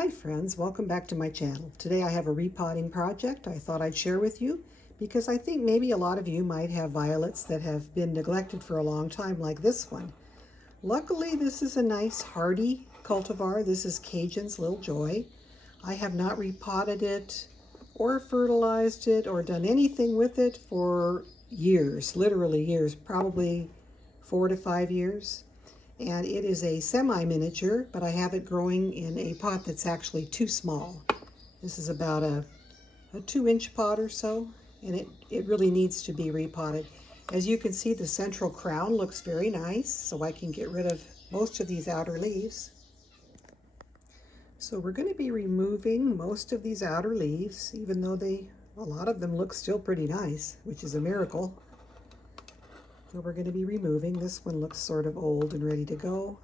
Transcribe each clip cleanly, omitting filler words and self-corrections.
Hi friends, welcome back to my channel. Today I have a repotting project I thought I'd share with you because I think maybe a lot of you might have violets that have been neglected for a long time like this one. Luckily this is a nice hardy cultivar. This is Cajun's Little Joy. I have not repotted it or fertilized it or done anything with it for years, literally years, probably 4 to 5 years. And it is a semi-miniature, but I have it growing in a pot that's actually too small. This is about a 2-inch pot or so, and it really needs to be repotted. As you can see, the central crown looks very nice, so I can get rid of most of these outer leaves. So we're going to be removing most of these outer leaves, even though a lot of them look still pretty nice, which is a miracle. So we're going to be removing. This one looks sort of old and ready to go.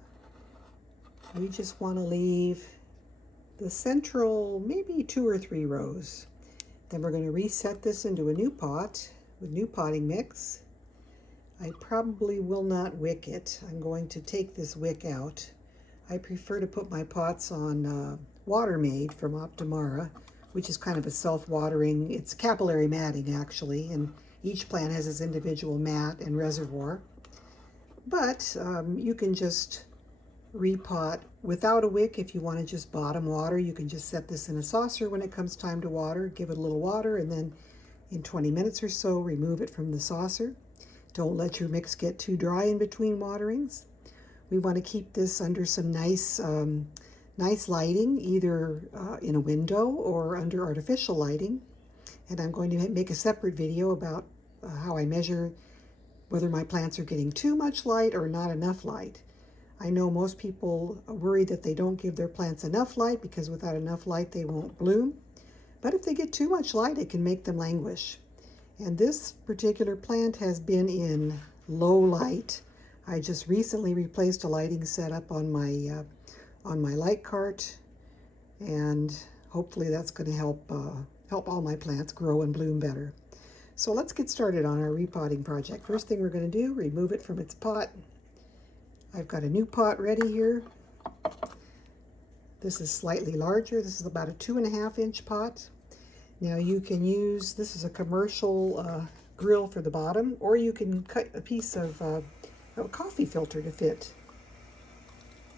We just want to leave the central, maybe 2 or 3 rows. Then we're going to reset this into a new pot with new potting mix. I probably will not wick it. I'm going to take this wick out. I prefer to put my pots on Water Made from Optimara, which is kind of a self-watering, it's capillary matting actually, and each plant has its individual mat and reservoir. But you can just repot without a wick if you want to just bottom water. You can just set this in a saucer when it comes time to water, give it a little water, and then in 20 minutes or so remove it from the saucer. Don't let your mix get too dry in between waterings. We want to keep this under some nice lighting, either in a window or under artificial lighting. And I'm going to make a separate video about how I measure whether my plants are getting too much light or not enough light. I know most people worry that they don't give their plants enough light because without enough light they won't bloom. But if they get too much light, it can make them languish. And this particular plant has been in low light. I just recently replaced a lighting setup on my light cart, and hopefully that's going to help all my plants grow and bloom better. So let's get started on our repotting project. First thing we're going to do, remove it from its pot. I've got a new pot ready here. This is slightly larger. This is about a 2.5-inch pot. Now you can use, this is a commercial grill for the bottom, or you can cut a piece of a coffee filter to fit.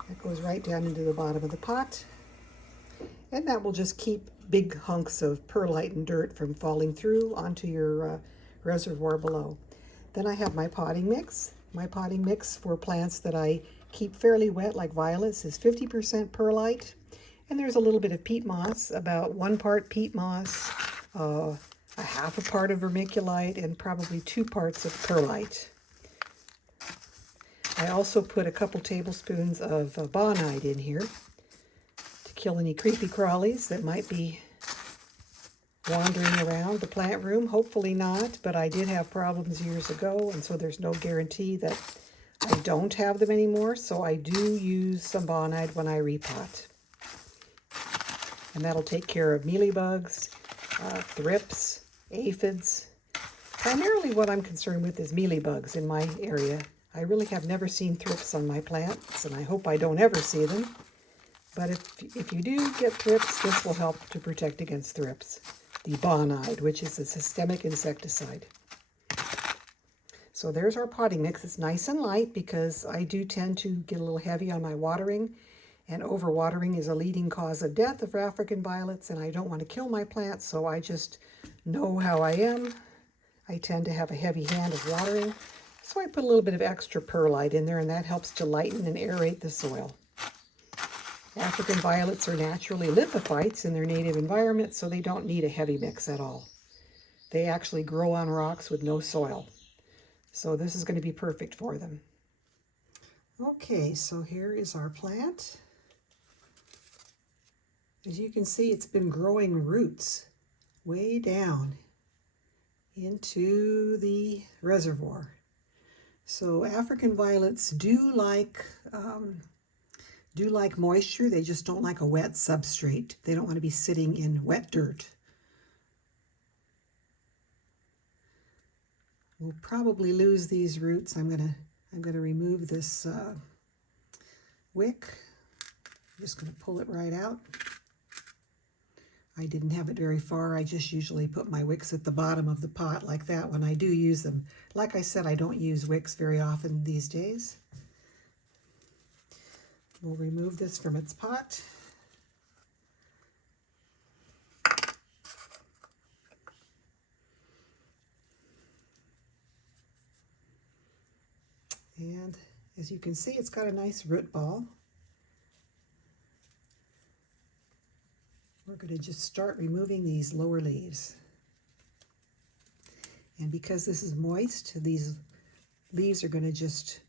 That goes right down into the bottom of the pot. And that will just keep big hunks of perlite and dirt from falling through onto your reservoir below. Then I have my potting mix. My potting mix for plants that I keep fairly wet, like violets, is 50% perlite. And there's a little bit of peat moss, about 1 part peat moss, a 1/2 part of vermiculite, and probably 2 parts of perlite. I also put a couple tablespoons of bonite in here to kill any creepy crawlies that might be wandering around the plant room. Hopefully not, but I did have problems years ago, and so there's no guarantee that I don't have them anymore. So I do use some bonite when I repot. And that'll take care of mealybugs, thrips, aphids. Primarily what I'm concerned with is mealybugs in my area. I really have never seen thrips on my plants, and I hope I don't ever see them. But if you do get thrips, this will help to protect against thrips. The bonide, which is a systemic insecticide. So there's our potting mix. It's nice and light because I do tend to get a little heavy on my watering, and overwatering is a leading cause of death of African violets, and I don't want to kill my plants, so I just know how I am. I tend to have a heavy hand of watering, so I put a little bit of extra perlite in there, and that helps to lighten and aerate the soil. African violets are naturally lithophytes in their native environment, so they don't need a heavy mix at all. They actually grow on rocks with no soil. So this is going to be perfect for them. Okay, so here is our plant. As you can see, it's been growing roots way down into the reservoir. So African violets do like moisture. They just don't like a wet substrate. They don't want to be sitting in wet dirt. We'll probably lose these roots. I'm gonna remove this wick. I'm just gonna pull it right out. I didn't have it very far. I just usually put my wicks at the bottom of the pot like that when I do use them. Like I said, I don't use wicks very often these days. We'll remove this from its pot. And as you can see, it's got a nice root ball. We're going to just start removing these lower leaves. And because this is moist, these leaves are going to just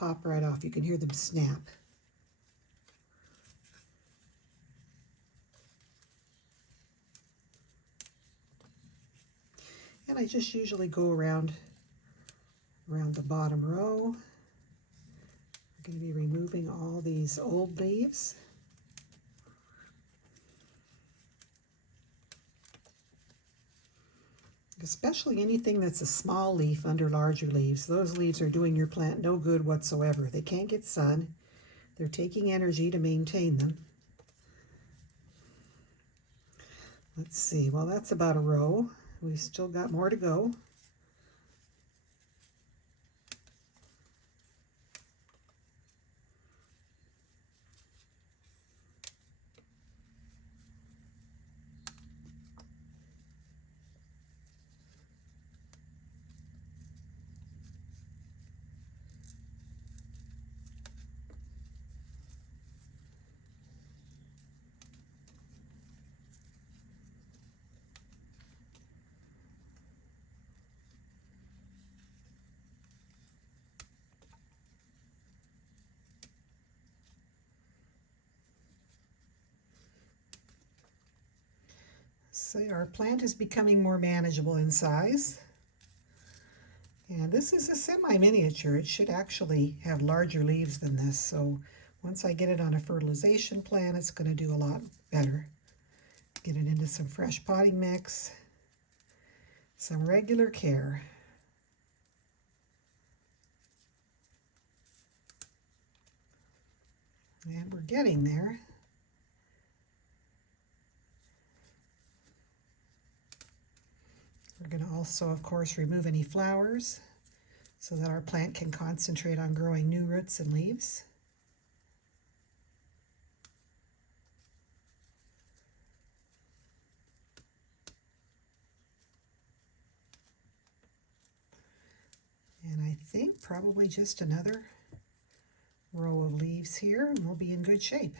pop right off. You can hear them snap. And I just usually go around the bottom row. We're going to be removing all these old leaves. Especially anything that's a small leaf under larger leaves. Those leaves are doing your plant no good whatsoever. They can't get sun. They're taking energy to maintain them. Let's see, well, that's about a row. We've still got more to go. So our plant is becoming more manageable in size. And this is a semi-miniature. It should actually have larger leaves than this. So once I get it on a fertilization plan, it's going to do a lot better. Get it into some fresh potting mix, some regular care. And we're getting there. We're going to also, of course, remove any flowers so that our plant can concentrate on growing new roots and leaves. And I think probably just another row of leaves here and we'll be in good shape.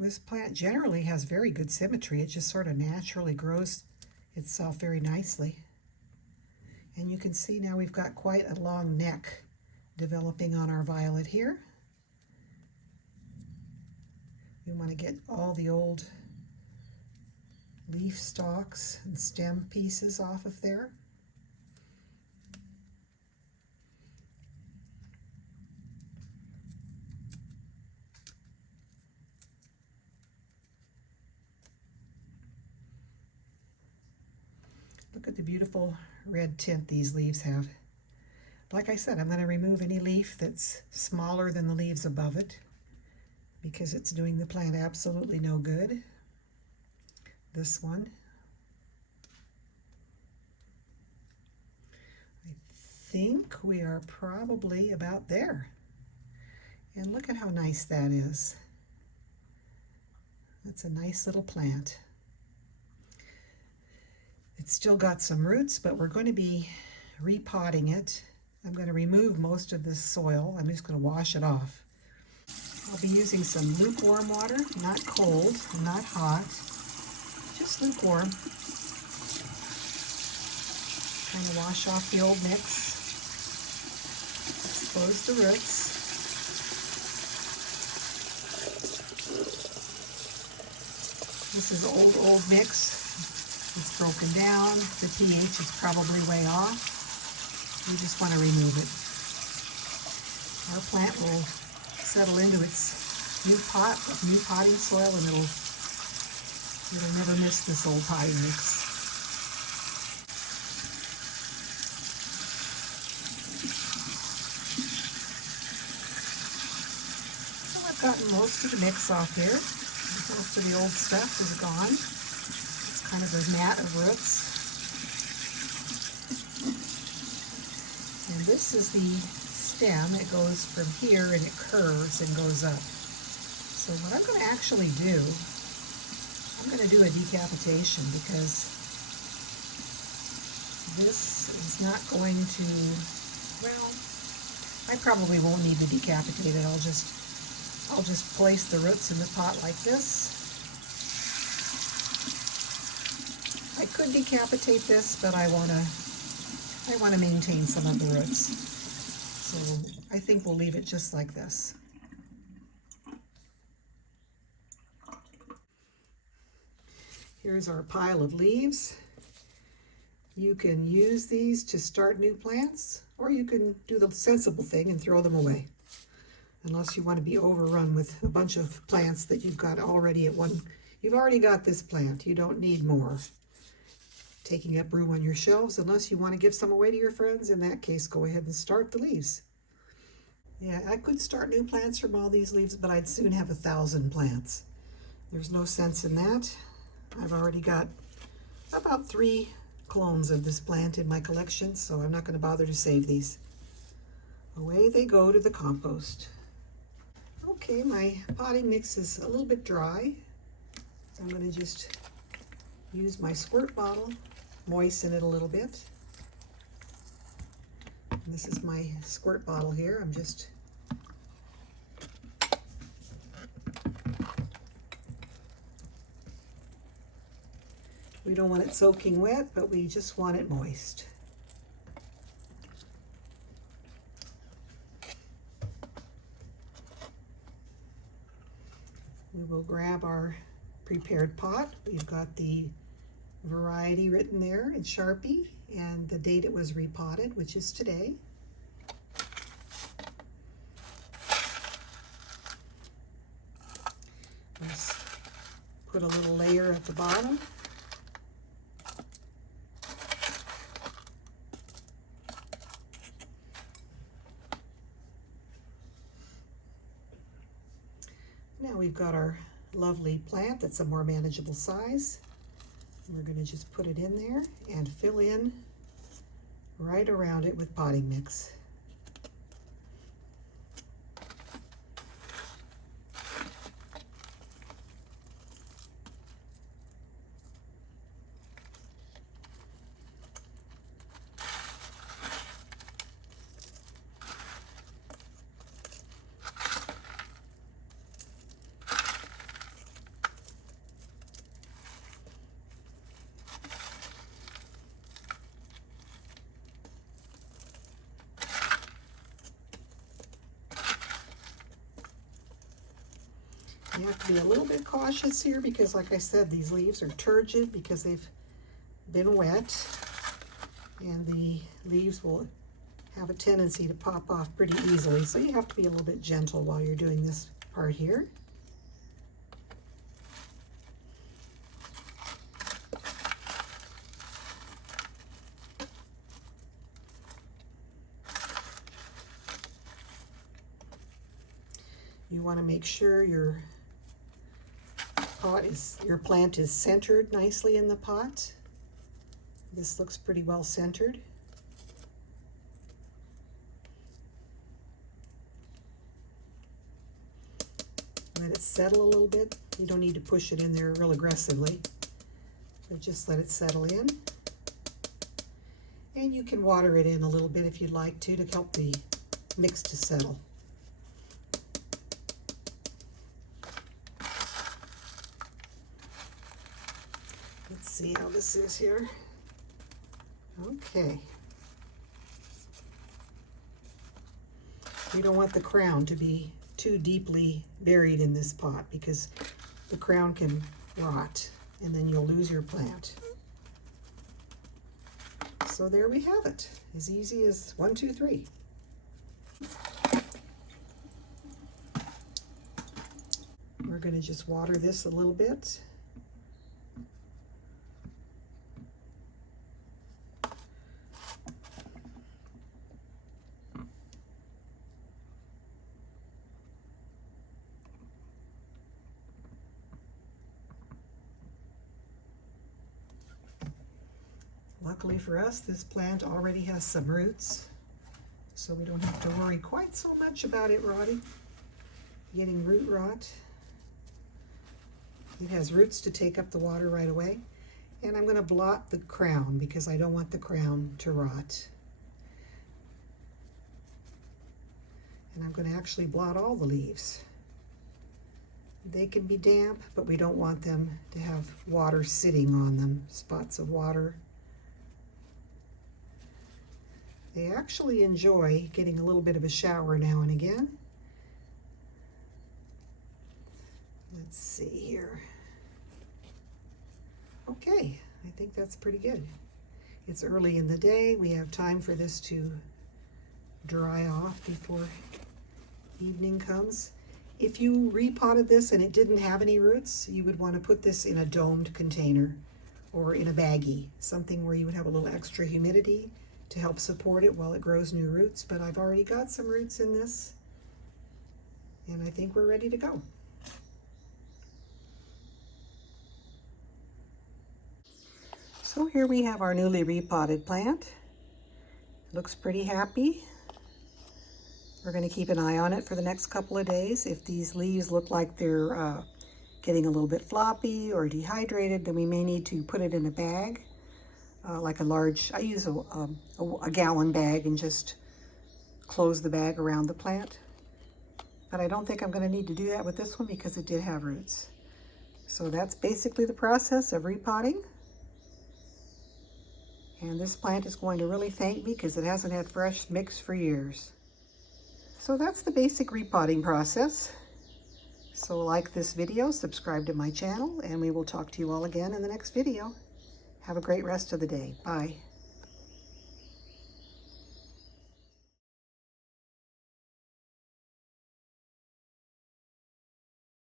This plant generally has very good symmetry. It just sort of naturally grows itself very nicely. And you can see now we've got quite a long neck developing on our violet here. We want to get all the old leaf stalks and stem pieces off of there. Look at the beautiful red tint these leaves have. Like I said, I'm going to remove any leaf that's smaller than the leaves above it because it's doing the plant absolutely no good. This one. I think we are probably about there. And look at how nice that is. That's a nice little plant. It's still got some roots, but we're going to be repotting it. I'm going to remove most of this soil. I'm just going to wash it off. I'll be using some lukewarm water, not cold, not hot, just lukewarm. Kind of wash off the old mix, expose the roots. This is old mix. It's broken down. The pH is probably way off. We just want to remove it. Our plant will settle into its new pot with new potting soil, and it'll never miss this old potting mix. So I've gotten most of the mix off here. Most of the old stuff is gone. It's kind of a mat of roots. And this is the stem. It goes from here and it curves and goes up. So what I'm going to actually do, I'm going to do a decapitation, because this is not going to, well, I probably won't need to decapitate it. I'll just place the roots in the pot like this. I could decapitate this, but I want to maintain some of the roots. So I think we'll leave it just like this. Here's our pile of leaves. You can use these to start new plants, or you can do the sensible thing and throw them away. Unless you want to be overrun with a bunch of plants that you've got already at one. You've already got this plant. You don't need more taking up room on your shelves, unless you want to give some away to your friends. In that case, go ahead and start the leaves. Yeah, I could start new plants from all these leaves, but I'd soon have 1,000 plants. There's no sense in that. I've already got about 3 clones of this plant in my collection, so I'm not going to bother to save these. Away they go to the compost. Okay, my potting mix is a little bit dry. I'm going to just use my squirt bottle, moisten it a little bit. And this is my squirt bottle here. We don't want it soaking wet, but we just want it moist. We will grab our prepared pot. We've got the variety written there in Sharpie and the date it was repotted, which is today. Let's put a little layer at the bottom. Now we've got our lovely plant that's a more manageable size. We're going to just put it in there and fill in right around it with potting mix. You have to be a little bit cautious here because, like I said, these leaves are turgid because they've been wet, and the leaves will have a tendency to pop off pretty easily. So you have to be a little bit gentle while you're doing this part here. You want to make sure your plant is centered nicely in the pot. This looks pretty well centered. Let it settle a little bit. You don't need to push it in there real aggressively, but just let it settle in. And you can water it in a little bit if you'd like to help the mix to settle. Let's see how this is here. Okay. You don't want the crown to be too deeply buried in this pot because the crown can rot and then you'll lose your plant. So there we have it. As easy as 1, 2, 3. just water this a little bit. Luckily for us, this plant already has some roots, so we don't have to worry quite so much about it rotting, getting root rot. It has roots to take up the water right away. And I'm going to blot the crown because I don't want the crown to rot. And I'm going to actually blot all the leaves. They can be damp, but we don't want them to have water sitting on them, spots of water. They actually enjoy getting a little bit of a shower now and again. Let's see here. Okay, I think that's pretty good. It's early in the day. We have time for this to dry off before evening comes. If you repotted this and it didn't have any roots, you would want to put this in a domed container or in a baggie, something where you would have a little extra humidity to help support it while it grows new roots. But I've already got some roots in this, and I think we're ready to go. So here we have our newly repotted plant. It looks pretty happy. We're going to keep an eye on it for the next couple of days. If these leaves look like they're getting a little bit floppy or dehydrated, then we may need to put it in a bag, like a large, I use a gallon bag, and just close the bag around the plant. But I don't think I'm going to need to do that with this one because it did have roots. So that's basically the process of repotting. And this plant is going to really thank me because it hasn't had fresh mix for years. So that's the basic repotting process. So like this video, subscribe to my channel, and we will talk to you all again in the next video. Have a great rest of the day. Bye.